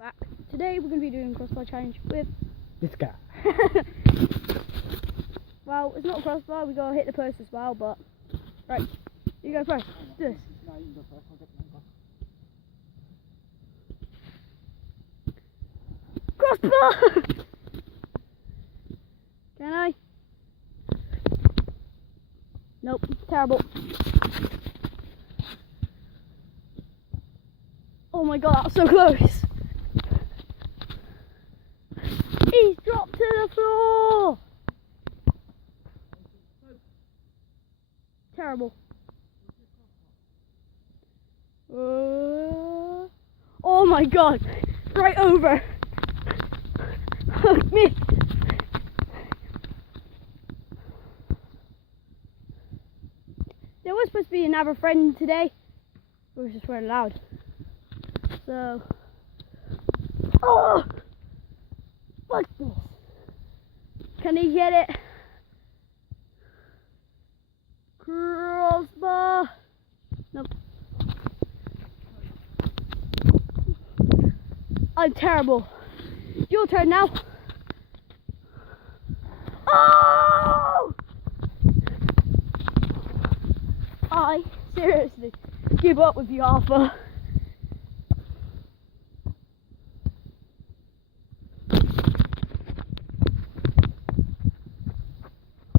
back. Today we're going to be doing a crossbar challenge with this guy. Well, it's not a crossbar, we got to hit the post as well, but right, you go first. Do this. No, you can go first. I'll get the number. Crossbar! Can I? Nope, terrible. Oh my god, that's so close. He's dropped to the floor. Terrible. Oh my god, right over. Hug me. There was supposed to be another friend today, but we just weren't allowed. So, oh, what's this? Can he get it? Crossbar. Nope. I'm terrible. Your turn now. Oh! I seriously give up with you, Arthur.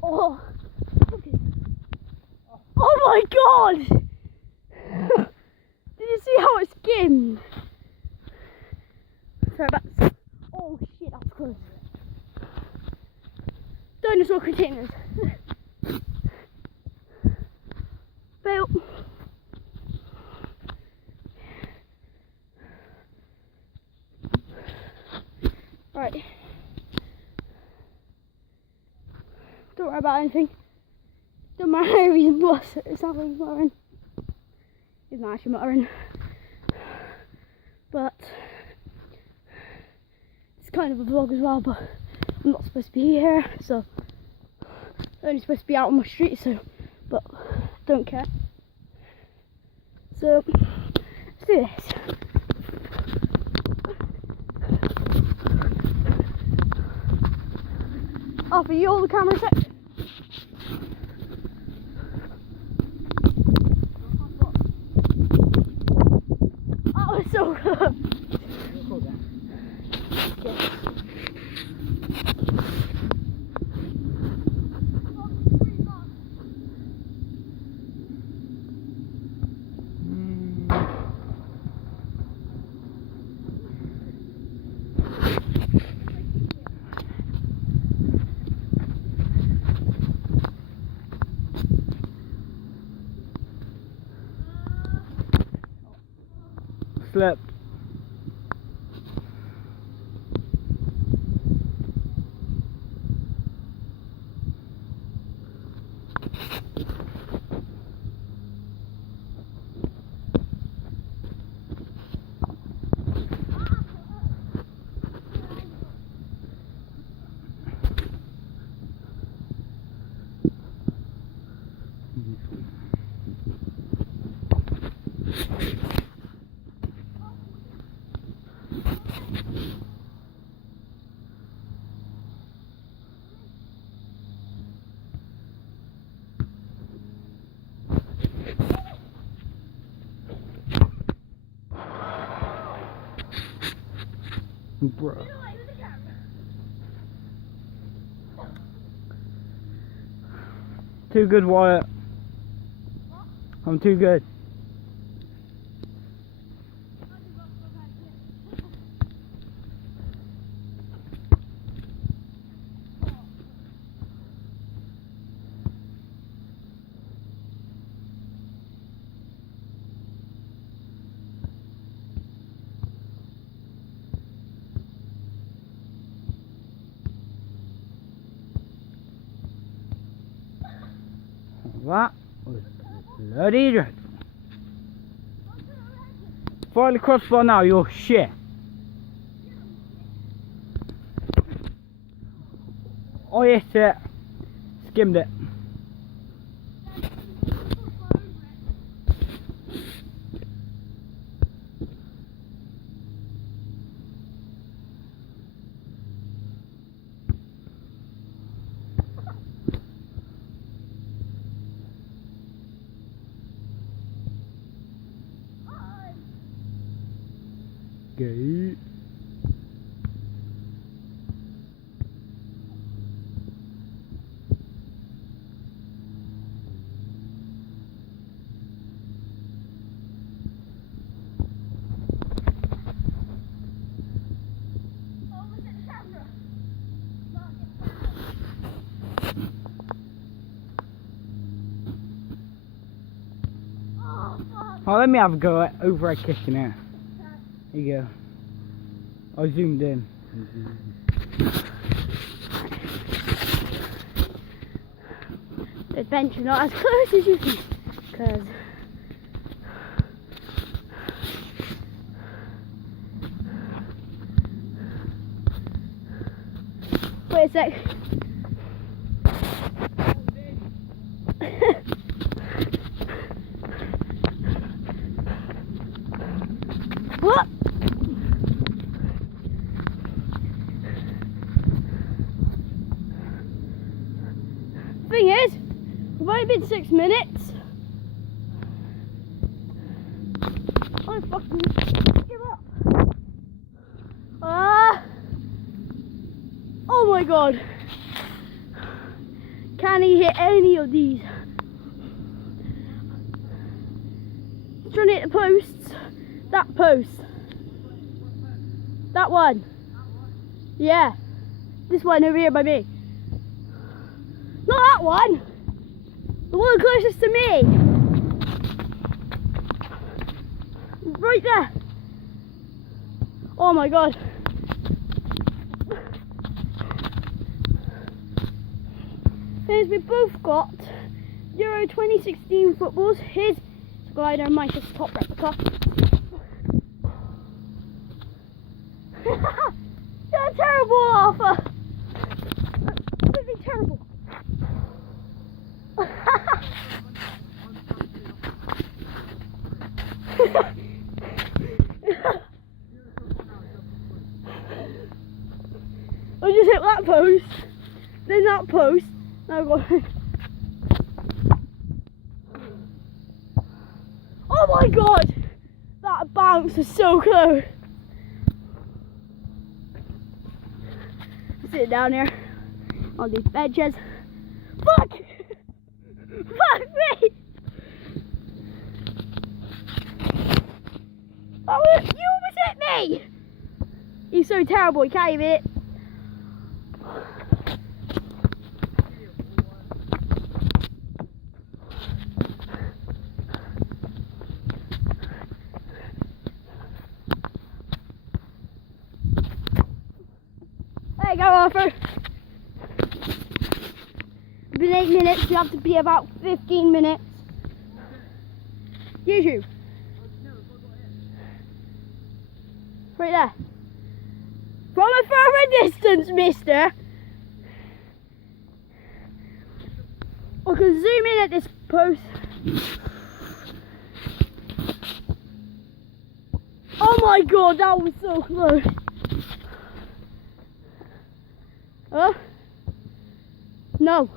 Oh, okay. Oh my god! Did you see how it skimmed? Sorry about this. Oh shit, that was close. Dinosaur containers. Fail. Right. Don't worry about anything. Don't matter if he's boss. It's not like he's muttering. He's not actually muttering. But it's kind of a vlog as well, but I'm not supposed to be here, so I'm only supposed to be out on my street, so but don't care. So let's do this. Arthur, you hold the camera a sec. Oh, it's so good. Slip. Bro. Too good, Wyatt. I'm too good. That was bloody dreadful. Fire the crossbar now, you're shit. I hit it, skimmed it. Good. Oh, let me have a go at overhead kicking it. There you go. I zoomed in. The bench are not as close as you think, because wait a sec. What? Thing is, we've only been 6 minutes. I fucking give up. Oh my god. Can he hit any of these? He's trying to hit the posts. That post. That one. Yeah. This one over here by me. Not that one. The one closest to me. Right there. Oh my god. Here's we both got Euro 2016 footballs. Here's the glider and mine's just top replica. You're terrible, Arthur. Really terrible. I just hit that post, then that post. Now I've got. Oh my god! That bounce was so close. Sit down here on these benches. Fuck! Fuck me! Oh, you almost hit me! He's so terrible, he can't even hit. There you go, Arthur. It's been 8 minutes, you have to be about 15 minutes. YouTube. Right there. From a further distance, mister. I can zoom in at this post. Oh my god, that was so close. Huh? No.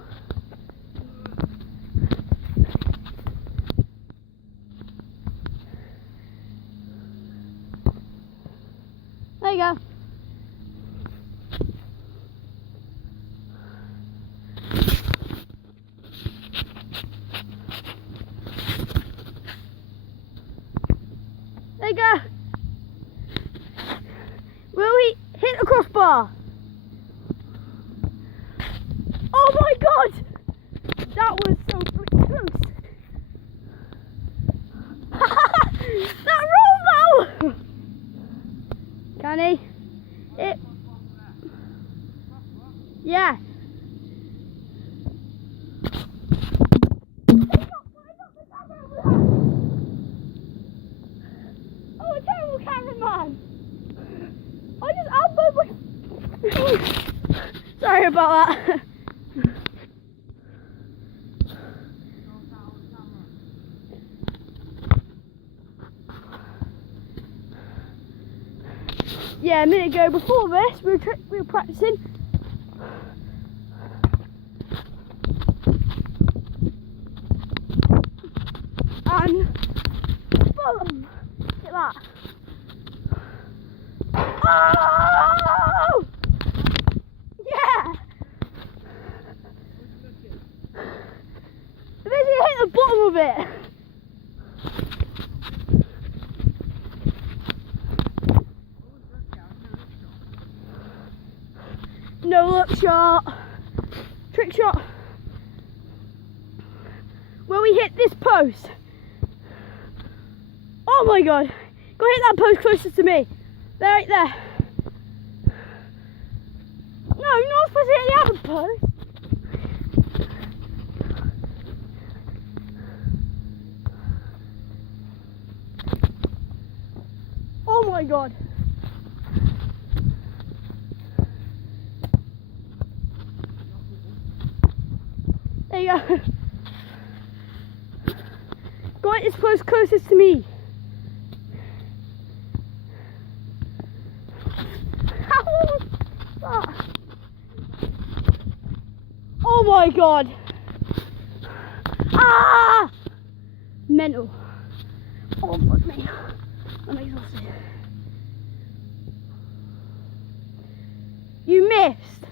There you go. There you go. Will he hit the crossbar? Oh my god! That was so freaking close. That roll though! Can he? It. Yeah. Oh, a terrible cameraman! I just elbowed my. Sorry about that. Yeah, a minute ago before this, we were practicing. And boom! Look at that. Oh! Yeah! I basically hit the bottom of it. No look shot. Trick shot. Where we hit this post. Oh my god. Go hit that post closest to me. There, right there. No, you're not supposed to hit the other post. Oh my god. There you go. Go hit this post closest to me. Oh my god. Ah! Mental. Oh fuck me. I'm exhausted. You missed.